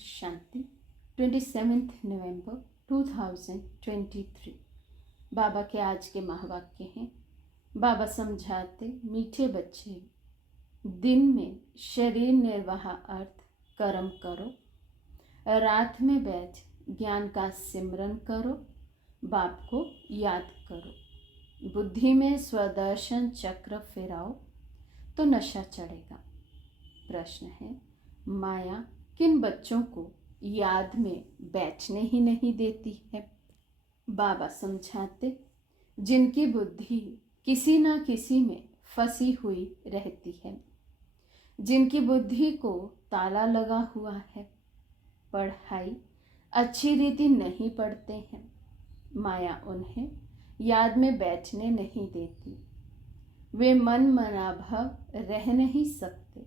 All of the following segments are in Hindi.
शांति 27 नवंबर 2023। बाबा के आज के महावाक्य हैं। बाबा समझाते, मीठे बच्चे, दिन में शरीर निर्वाह अर्थ कर्म करो, रात में बैठ ज्ञान का सिमरन करो, बाप को याद करो, बुद्धि में स्वदर्शन चक्र फिराओ तो नशा चढ़ेगा। प्रश्न है, माया किन बच्चों को याद में बैठने ही नहीं देती है? बाबा समझाते, जिनकी बुद्धि किसी ना किसी में फंसी हुई रहती है, जिनकी बुद्धि को ताला लगा हुआ है, पढ़ाई अच्छी रीति नहीं पढ़ते हैं, माया उन्हें याद में बैठने नहीं देती। वे मन मनाभव रह नहीं सकते,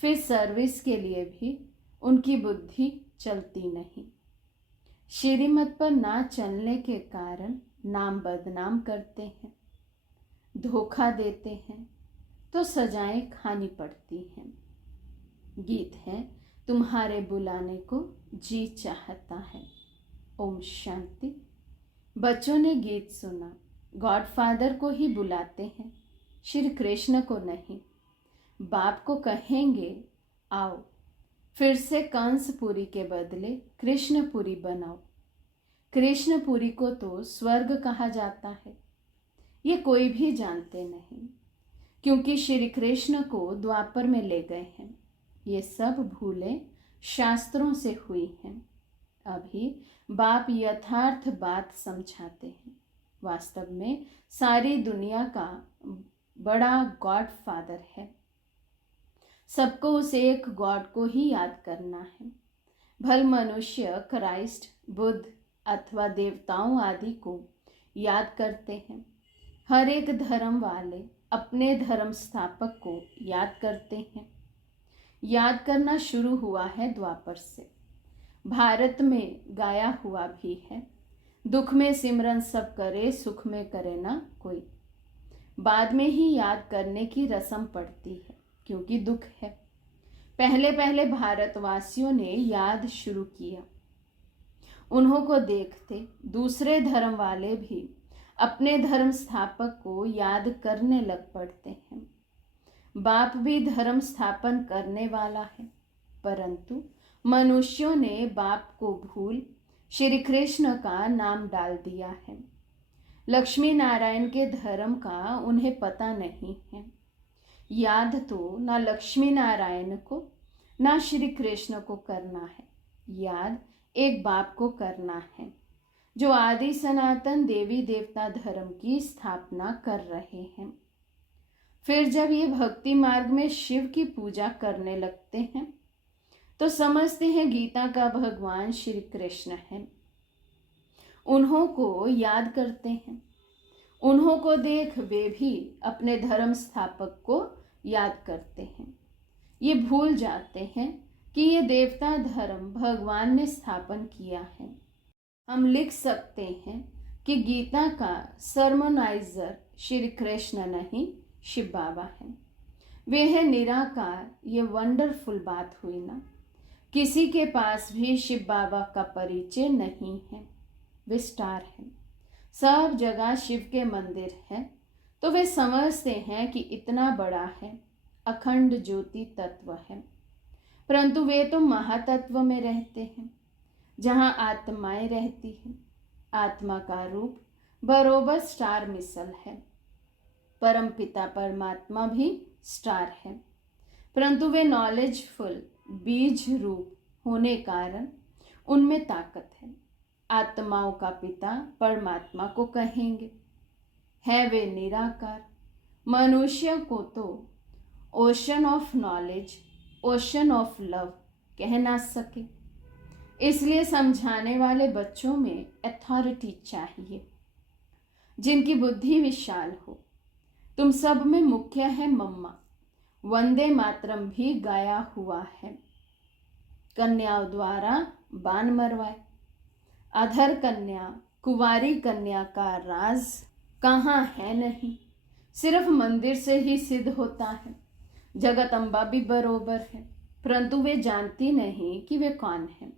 फिर सर्विस के लिए भी उनकी बुद्धि चलती नहीं। श्रीमत पर ना चलने के कारण नाम बदनाम करते हैं, धोखा देते हैं तो सजाएं खानी पड़ती हैं। गीत है, तुम्हारे बुलाने को जी चाहता है। ओम शांति। बच्चों ने गीत सुना, गॉडफादर को ही बुलाते हैं, श्री कृष्ण को नहीं। बाप को कहेंगे, आओ फिर से कंसपुरी के बदले कृष्णपुरी बनाओ। कृष्णपुरी को तो स्वर्ग कहा जाता है, ये कोई भी जानते नहीं, क्योंकि श्री कृष्ण को द्वापर में ले गए हैं। ये सब भूलें शास्त्रों से हुई हैं। अभी बाप यथार्थ बात समझाते हैं। वास्तव में सारी दुनिया का बड़ा गॉड फादर है। सबको उस एक गॉड को ही याद करना है। भल मनुष्य क्राइस्ट, बुद्ध अथवा देवताओं आदि को याद करते हैं। हर एक धर्म वाले अपने धर्म स्थापक को याद करते हैं। याद करना शुरू हुआ है द्वापर से। भारत में गाया हुआ भी है, दुख में सिमरन सब करे, सुख में करे ना कोई। बाद में ही याद करने की रस्म पड़ती है, क्योंकि दुख है। पहले पहले भारतवासियों ने याद शुरू किया। उन्हों को देखते दूसरे धर्म वाले भी अपने धर्म स्थापक को याद करने लग पड़ते हैं। बाप भी धर्म स्थापन करने वाला है, परंतु मनुष्यों ने बाप को भूल श्री कृष्ण का नाम डाल दिया है। लक्ष्मी नारायण के धर्म का उन्हें पता नहीं है। याद तो ना लक्ष्मी नारायण को ना श्री कृष्ण को करना है, याद एक बाप को करना है, जो आदि सनातन देवी देवता धर्म की स्थापना कर रहे हैं। फिर जब ये भक्ति मार्ग में शिव की पूजा करने लगते हैं तो समझते हैं गीता का भगवान श्री कृष्ण है। उन्हों को याद करते हैं। उन्हों को देख वे भी अपने धर्म स्थापक को याद करते हैं। ये भूल जाते हैं कि ये देवता धर्म भगवान ने स्थापन किया है। हम लिख सकते हैं कि गीता का सरमोनाइजर श्री कृष्ण नहीं, शिव बाबा है। वे है निराकार। ये वंडरफुल बात हुई ना। किसी के पास भी शिव बाबा का परिचय नहीं है। वे स्टार हैं, सब जगह शिव के मंदिर है, तो वे समझते हैं कि इतना बड़ा है, अखंड ज्योति तत्व है। परंतु वे तो महातत्व में रहते हैं, जहाँ आत्माएं रहती हैं। आत्मा का रूप बरोबर स्टार मिसल है। परम पिता परमात्मा भी स्टार है, परंतु वे नॉलेजफुल बीज रूप होने कारण उनमें ताकत है। आत्माओं का पिता परमात्मा को कहेंगे, है वे निराकार। मनुष्य को तो ocean of knowledge, ocean of love कह ना सके, इसलिए समझाने वाले बच्चों में अथॉरिटी चाहिए, जिनकी बुद्धि विशाल हो। तुम सब में मुख्य है मम्मा। वंदे मातरम भी गाया हुआ है। कन्याओं द्वारा बाण मरवाए। अधर कन्या, कुंवारी कन्या का राज कहाँ है नहीं, सिर्फ मंदिर से ही सिद्ध होता है। जगत अम्बा भी बरोबर है। परंतु वे जानती नहीं कि वे कौन हैं।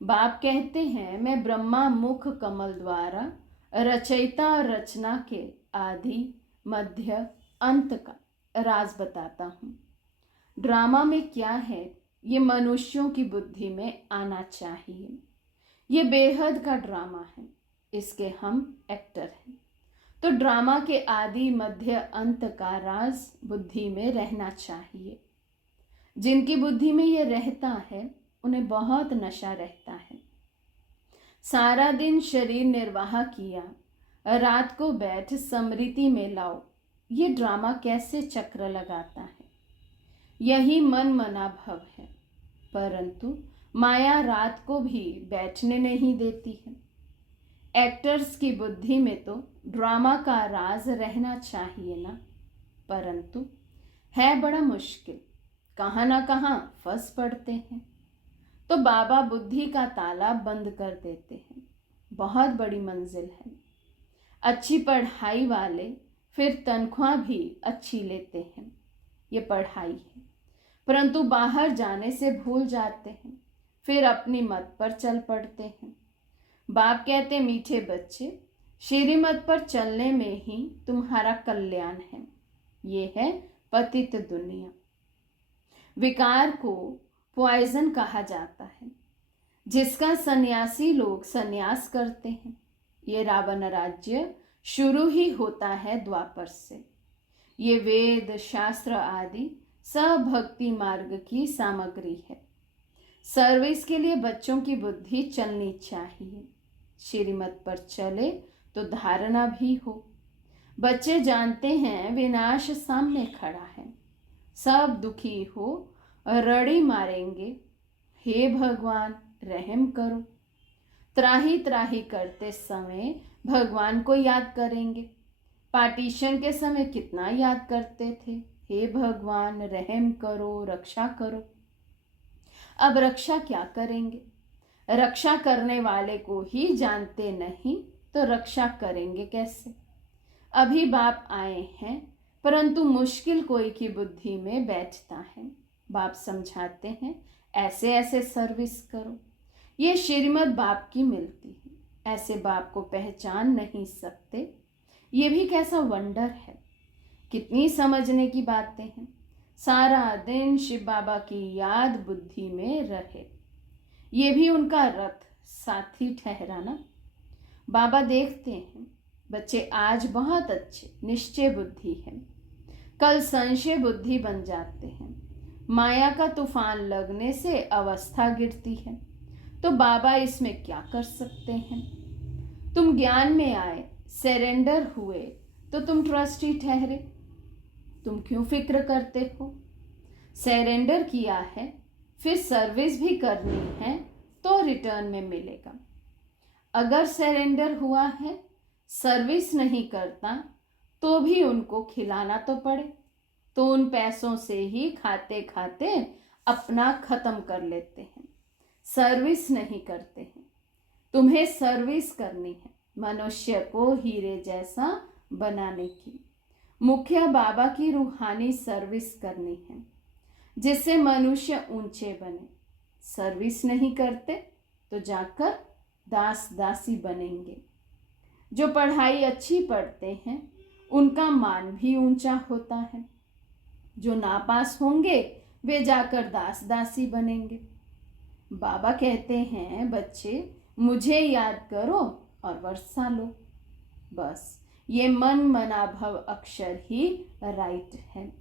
बाप कहते हैं, मैं ब्रह्मा मुख कमल द्वारा रचयिता और रचना के आदि मध्य अंत का राज बताता हूँ। ड्रामा में क्या है ये मनुष्यों की बुद्धि में आना चाहिए। ये बेहद का ड्रामा है, इसके हम एक्टर हैं। तो ड्रामा के आदि मध्य अंत का राज बुद्धि में रहना चाहिए। जिनकी बुद्धि में ये रहता है उन्हें बहुत नशा रहता है। सारा दिन शरीर निर्वाह किया, रात को बैठ स्मृति में लाओ, ये ड्रामा कैसे चक्र लगाता है। यही मन मना भव है, परंतु माया रात को भी बैठने नहीं देती है। एक्टर्स की बुद्धि में तो ड्रामा का राज रहना चाहिए ना, परंतु है बड़ा मुश्किल, कहाँ ना कहाँ फंस पड़ते हैं। तो बाबा बुद्धि का ताला बंद कर देते हैं। बहुत बड़ी मंजिल है। अच्छी पढ़ाई वाले फिर तनख्वाह भी अच्छी लेते हैं, ये पढ़ाई है, परंतु बाहर जाने से भूल जाते हैं, फिर अपनी मत पर चल पड़ते हैं। बाप कहते, मीठे बच्चे, श्रीमत पर चलने में ही तुम्हारा कल्याण है। ये है पतित दुनिया। विकार को पॉइजन कहा जाता है, जिसका सन्यासी लोग सन्यास करते हैं। ये रावण राज्य शुरू ही होता है द्वापर से। ये वेद शास्त्र आदि सब भक्ति मार्ग की सामग्री है। सर्विस के लिए बच्चों की बुद्धि चलनी चाहिए। श्रीमत पर चले तो धारणा भी हो। बच्चे जानते हैं विनाश सामने खड़ा है, सब दुखी हो रड़ी मारेंगे। हे भगवान रहम करो। त्राही त्राही करते समय भगवान को याद करेंगे। पार्टीशन के समय कितना याद करते थे, हे भगवान रहम करो, रक्षा करो। अब रक्षा क्या करेंगे? रक्षा करने वाले को ही जानते नहीं तो रक्षा करेंगे कैसे? अभी बाप आए हैं, परंतु मुश्किल कोई की बुद्धि में बैठता है। बाप समझाते हैं, ऐसे ऐसे सर्विस करो। ये श्रीमत बाप की मिलती है, ऐसे बाप को पहचान नहीं सकते। ये भी कैसा वंडर है, कितनी समझने की बातें हैं। सारा दिन शिव बाबा की याद बुद्धि में रहे, ये भी उनका रथ साथी ठहराना। बाबा देखते हैं बच्चे आज बहुत अच्छे निश्चय बुद्धि है, कल संशय बुद्धि बन जाते हैं। माया का तूफान लगने से अवस्था गिरती है, तो बाबा इसमें क्या कर सकते हैं? तुम ज्ञान में आए, सरेंडर हुए तो तुम ट्रस्टी ठहरे। तुम क्यों फिक्र करते हो? सरेंडर किया है, फिर सर्विस भी करनी है तो रिटर्न में मिलेगा। अगर सरेंडर हुआ है, सर्विस नहीं करता तो भी उनको खिलाना तो पड़े, तो उन पैसों से ही खाते खाते अपना खत्म कर लेते हैं, सर्विस नहीं करते हैं। तुम्हें सर्विस करनी है, मनुष्य को हीरे जैसा बनाने की। मुख्य बाबा की रूहानी सर्विस करनी है, जिससे मनुष्य ऊंचे बने। सर्विस नहीं करते तो जाकर दास दासी बनेंगे। जो पढ़ाई अच्छी पढ़ते हैं उनका मान भी ऊंचा होता है। जो नापास होंगे वे जाकर दास दासी बनेंगे। बाबा कहते हैं, बच्चे मुझे याद करो और वर्षा लो। बस ये मन मना भव अक्षर ही राइट है।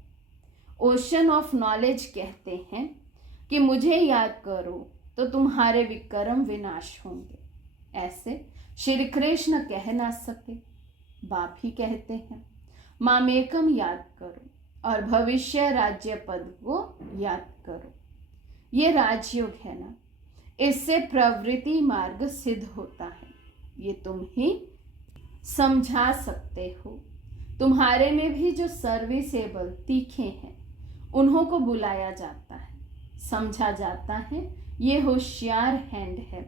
ओशन ऑफ नॉलेज कहते हैं कि मुझे याद करो तो तुम्हारे विक्रम विनाश होंगे। ऐसे श्री कृष्ण कह ना सके, बाप ही कहते हैं, मामेकम याद करो और भविष्य राज्य पद को याद करो। ये राजयोग है ना, इससे प्रवृत्ति मार्ग सिद्ध होता है। ये तुम ही समझा सकते हो। तुम्हारे में भी जो सर्विसेबल तीखे हैं उन्हों को बुलाया जाता है, समझा जाता है। ये होशियार हैंड है।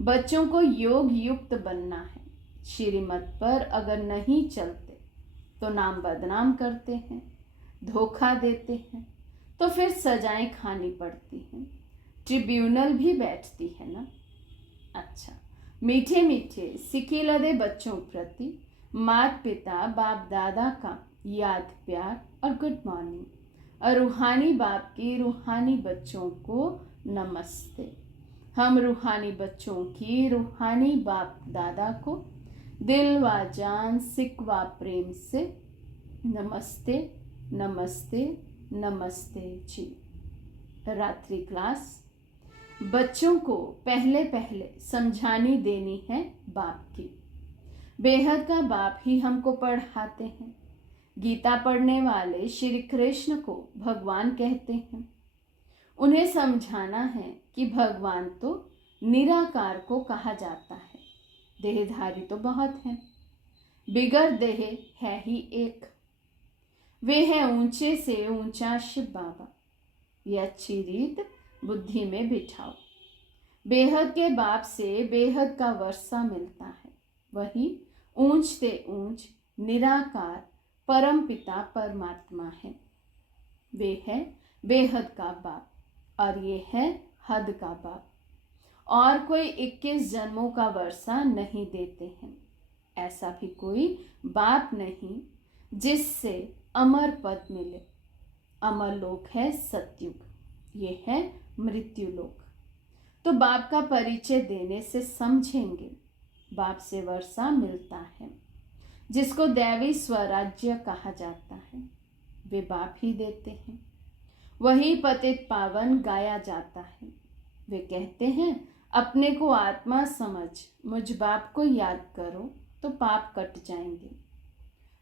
बच्चों को योग युक्त बनना है। श्रीमत पर अगर नहीं चलते तो नाम बदनाम करते हैं, धोखा देते हैं। तो फिर सजाएं खानी पड़ती हैं, ट्रिब्यूनल भी बैठती है ना। अच्छा, मीठे मीठे सिके लदे बच्चों प्रति माता पिता बाप दादा का याद प्यार और गुड मॉर्निंग, और रूहानी बाप की रूहानी बच्चों को नमस्ते। हम रूहानी बच्चों की रूहानी बाप दादा को दिल व जान सिक व प्रेम से नमस्ते नमस्ते नमस्ते जी। रात्रि क्लास। बच्चों को पहले पहले समझानी देनी है बाप की। बेहद का बाप ही हमको पढ़ाते हैं। गीता पढ़ने वाले श्री कृष्ण को भगवान कहते हैं। उन्हें समझाना है कि भगवान तो निराकार को कहा जाता है, देहधारी तो बहुत हैं, बिगर देह है ही एक। वे है ऊंचे से ऊंचा शिव बाबा। ये अच्छी रीत बुद्धि में बिठाओ। बेहद के बाप से बेहद का वर्षा मिलता है, वही ऊंच से ऊंच निराकार परम पिता परमात्मा है। वे है बेहद का बाप और ये है हद का बाप। और कोई 21 जन्मों का वर्षा नहीं देते हैं। ऐसा भी कोई बाप नहीं जिससे अमर पद मिले। अमर लोक है सतयुग, ये है मृत्यु लोक। तो बाप का परिचय देने से समझेंगे बाप से वर्षा मिलता है, जिसको दैवी स्वराज्य कहा जाता है, वे बाप ही देते हैं। वही पतित पावन गाया जाता है। वे कहते हैं अपने को आत्मा समझ मुझ बाप को याद करो तो पाप कट जाएंगे।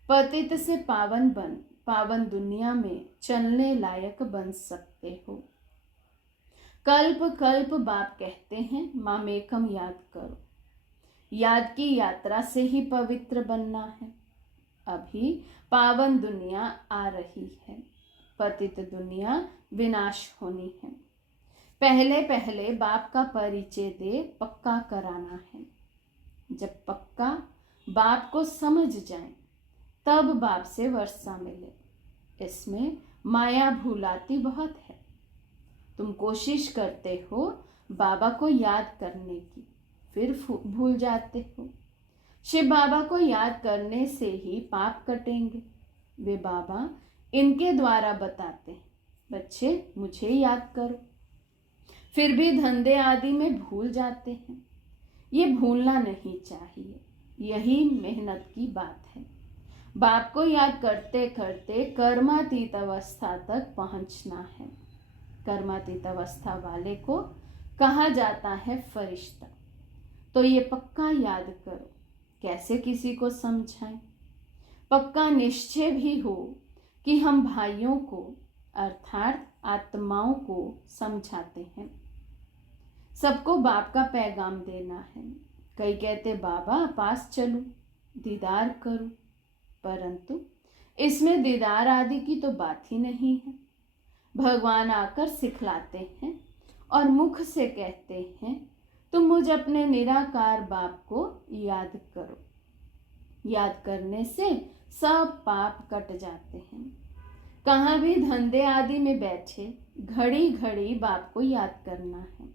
पतित से पावन बन पावन दुनिया में चलने लायक बन सकते हो। कल्प कल्प बाप कहते हैं मामेकम याद करो। याद की यात्रा से ही पवित्र बनना है। अभी पावन दुनिया आ रही है, पतित दुनिया विनाश होनी है। पहले पहले बाप का परिचय दे पक्का कराना है। जब पक्का बाप को समझ जाए तब बाप से वर्षा मिले। इसमें माया भूलाती बहुत है। तुम कोशिश करते हो बाबा को याद करने की, फिर भूल जाते हो। शिव बाबा को याद करने से ही पाप कटेंगे। वे बाबा इनके द्वारा बताते हैं, बच्चे मुझे याद करो, फिर भी धंधे आदि में भूल जाते हैं। ये भूलना नहीं चाहिए, यही मेहनत की बात है। बाप को याद करते करते कर्मातीत अवस्था तक पहुंचना है। कर्मातीत अवस्था वाले को कहा जाता है फरिश्ता। तो ये पक्का याद करो। कैसे किसी को समझाएं? पक्का निश्चय भी हो कि हम भाइयों को अर्थात आत्माओं को समझाते हैं। सबको बाप का पैगाम देना है। कई कहते बाबा पास चलो, दीदार करो, परंतु इसमें दीदार आदि की तो बात ही नहीं है। भगवान आकर सिखलाते हैं और मुख से कहते हैं तुम मुझ अपने निराकार बाप को याद करो। याद करने से सब पाप कट जाते हैं। कहाँ भी धंधे आदि में बैठे घड़ी घड़ी बाप को याद करना है।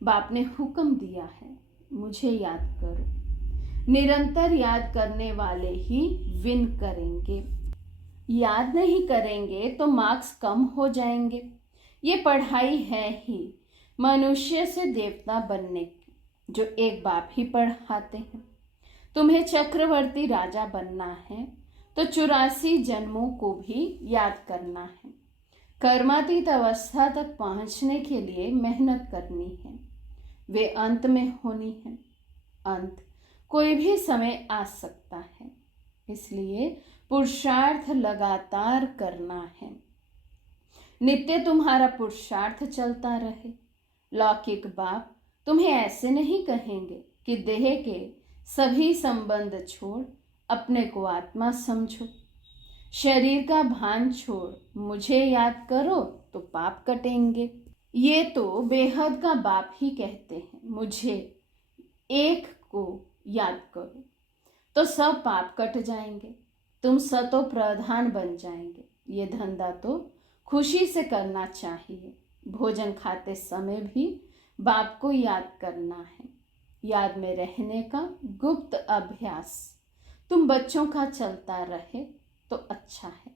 बाप ने हुक्म दिया है मुझे याद करो। निरंतर याद करने वाले ही विन करेंगे। याद नहीं करेंगे तो मार्क्स कम हो जाएंगे। ये पढ़ाई है ही मनुष्य से देवता बनने की, जो एक बाप ही पढ़ाते हैं। तुम्हें चक्रवर्ती राजा बनना है तो 84 जन्मों को भी याद करना है। कर्मातीत अवस्था तक पहुंचने के लिए मेहनत करनी है। वे अंत में होनी है। अंत कोई भी समय आ सकता है, इसलिए पुरुषार्थ लगातार करना है। नित्य तुम्हारा पुरुषार्थ चलता रहे। लौकिक बाप तुम्हें ऐसे नहीं कहेंगे कि देह के सभी संबंध छोड़ अपने को आत्मा समझो, शरीर का भान छोड़ मुझे याद करो तो पाप कटेंगे। ये तो बेहद का बाप ही कहते हैं मुझे एक को याद करो तो सब पाप कट जाएंगे। तुम सतो प्रधान बन जाएंगे। ये धंधा तो खुशी से करना चाहिए। भोजन खाते समय भी बाप को याद करना है। याद में रहने का गुप्त अभ्यास तुम बच्चों का चलता रहे तो अच्छा है,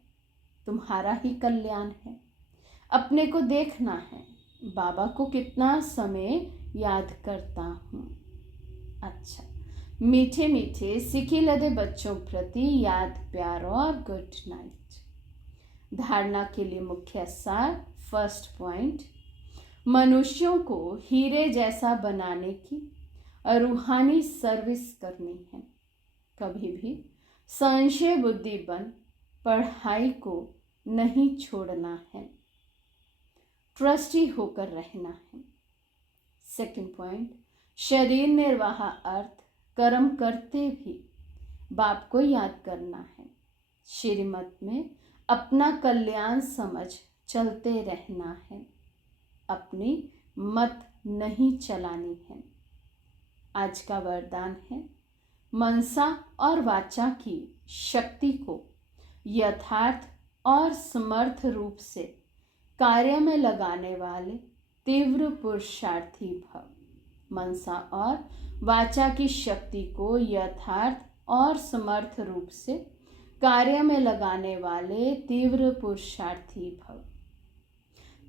तुम्हारा ही कल्याण है। अपने को देखना है, बाबा को कितना समय याद करता हूँ। अच्छा, मीठे मीठे सिखी लदे बच्चों प्रति याद, प्यार और गुड नाइट। धारणा के लिए मुख्य सार। फर्स्ट पॉइंट, मनुष्यों को हीरे जैसा बनाने की रूहानी सर्विस करनी है। कभी भी संशय बुद्धि बन पढ़ाई को नहीं छोड़ना है, ट्रस्टी होकर रहना है। सेकंड पॉइंट, शरीर निर्वाह अर्थ कर्म करते भी बाप को याद करना है। श्रीमत में अपना कल्याण समझ चलते रहना है, अपनी मत नहीं चलानी है। आज का वरदान है, मनसा और वाचा की शक्ति को यथार्थ और समर्थ रूप से कार्य में लगाने वाले तीव्र पुरुषार्थी भव। मनसा और वाचा की शक्ति को यथार्थ और समर्थ रूप से कार्य में लगाने वाले तीव्र पुरुषार्थी भव।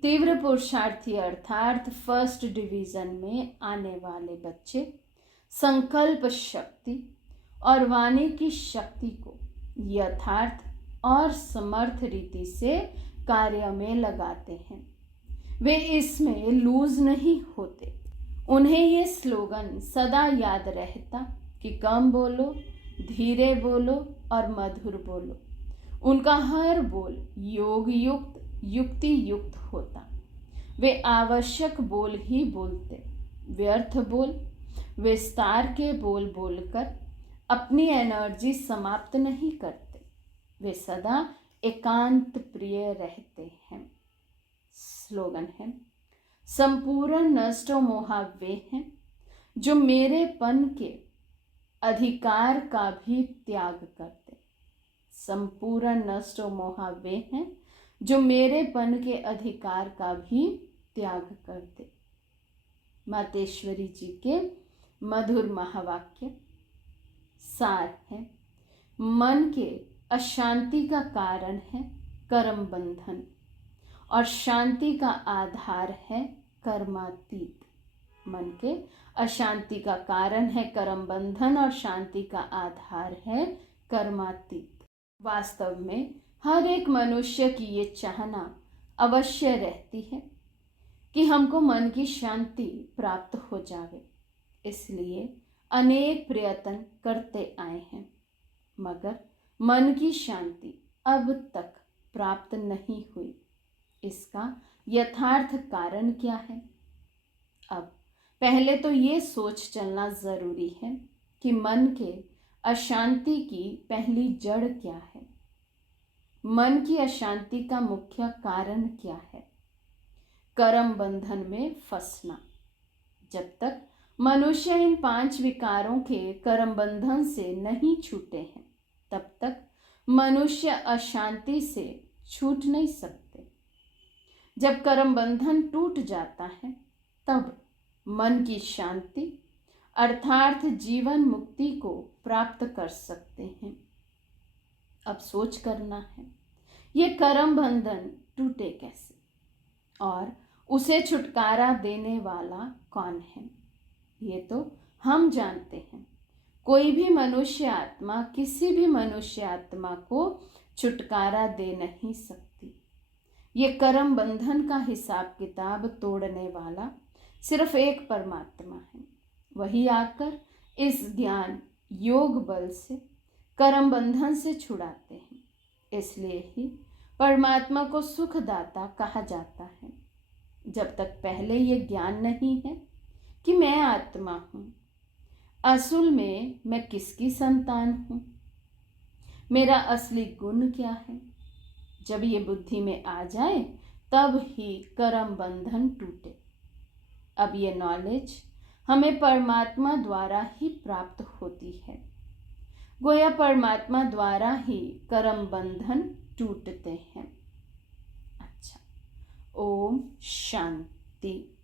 तीव्र पुरुषार्थी अर्थात फर्स्ट डिवीजन में आने वाले बच्चे संकल्प शक्ति और वाणी की शक्ति को यथार्थ और समर्थ रीति से कार्य में लगाते हैं। वे इसमें लूज नहीं होते। उन्हें ये स्लोगन सदा याद रहता कि कम बोलो, धीरे बोलो और मधुर बोलो। उनका हर बोल योग युक्त, युक्ति युक्त होता। वे आवश्यक बोल ही बोलते, व्यर्थ बोल, विस्तार के बोल बोलकर अपनी एनर्जी समाप्त नहीं करते। वे सदा एकांत प्रिय रहते हैं। स्लोगन है, संपूर्ण नष्टो मोहा वे हैं जो मेरेपन के अधिकार का भी त्याग करते। संपूर्ण नष्टो मोहा वे हैं जो मेरेपन के अधिकार का भी त्याग करते। मातेश्वरी जी के मधुर महावाक्य। सार है, मन के अशांति का कारण है कर्म बंधन और शांति का आधार है कर्मातीत। मन के अशांति का कारण है कर्म बंधन और शांति का आधार है कर्मातीत। वास्तव में हर एक मनुष्य की ये चाहना अवश्य रहती है कि हमको मन की शांति प्राप्त हो जावे, इसलिए अनेक प्रयत्न करते आए हैं, मगर मन की शांति अब तक प्राप्त नहीं हुई। इसका यथार्थ कारण क्या है? अब पहले तो ये सोच चलना जरूरी है कि मन के अशांति की पहली जड़ क्या है। मन की अशांति का मुख्य कारण क्या है? कर्म बंधन में फंसना। जब तक मनुष्य इन 5 विकारों के कर्म बंधन से नहीं छूटे हैं, तब तक मनुष्य अशांति से छूट नहीं सकते। जब कर्म बंधन टूट जाता है, तब मन की शांति अर्थात जीवन मुक्ति को प्राप्त कर सकते हैं। अब सोच करना है, ये कर्म बंधन टूटे कैसे और उसे छुटकारा देने वाला कौन है? ये तो हम जानते हैं। कोई भी मनुष्य आत्मा किसी भी मनुष्य आत्मा को छुटकारा दे नहीं सकती। ये कर्म बंधन का हिसाब किताब तोड़ने वाला सिर्फ एक परमात्मा है। वही आकर इस ज्ञान योग बल से कर्म बंधन से छुड़ाते हैं। इसलिए ही परमात्मा को सुखदाता कहा जाता है। जब तक पहले ये ज्ञान नहीं है कि मैं आत्मा हूँ, असल में मैं किसकी संतान हूँ, मेरा असली गुण क्या है, जब ये बुद्धि में आ जाए तब ही कर्म बंधन टूटे। अब ये नॉलेज हमें परमात्मा द्वारा ही प्राप्त होती है। गोया परमात्मा द्वारा ही कर्म बंधन टूटते हैं। अच्छा, ओम शांति।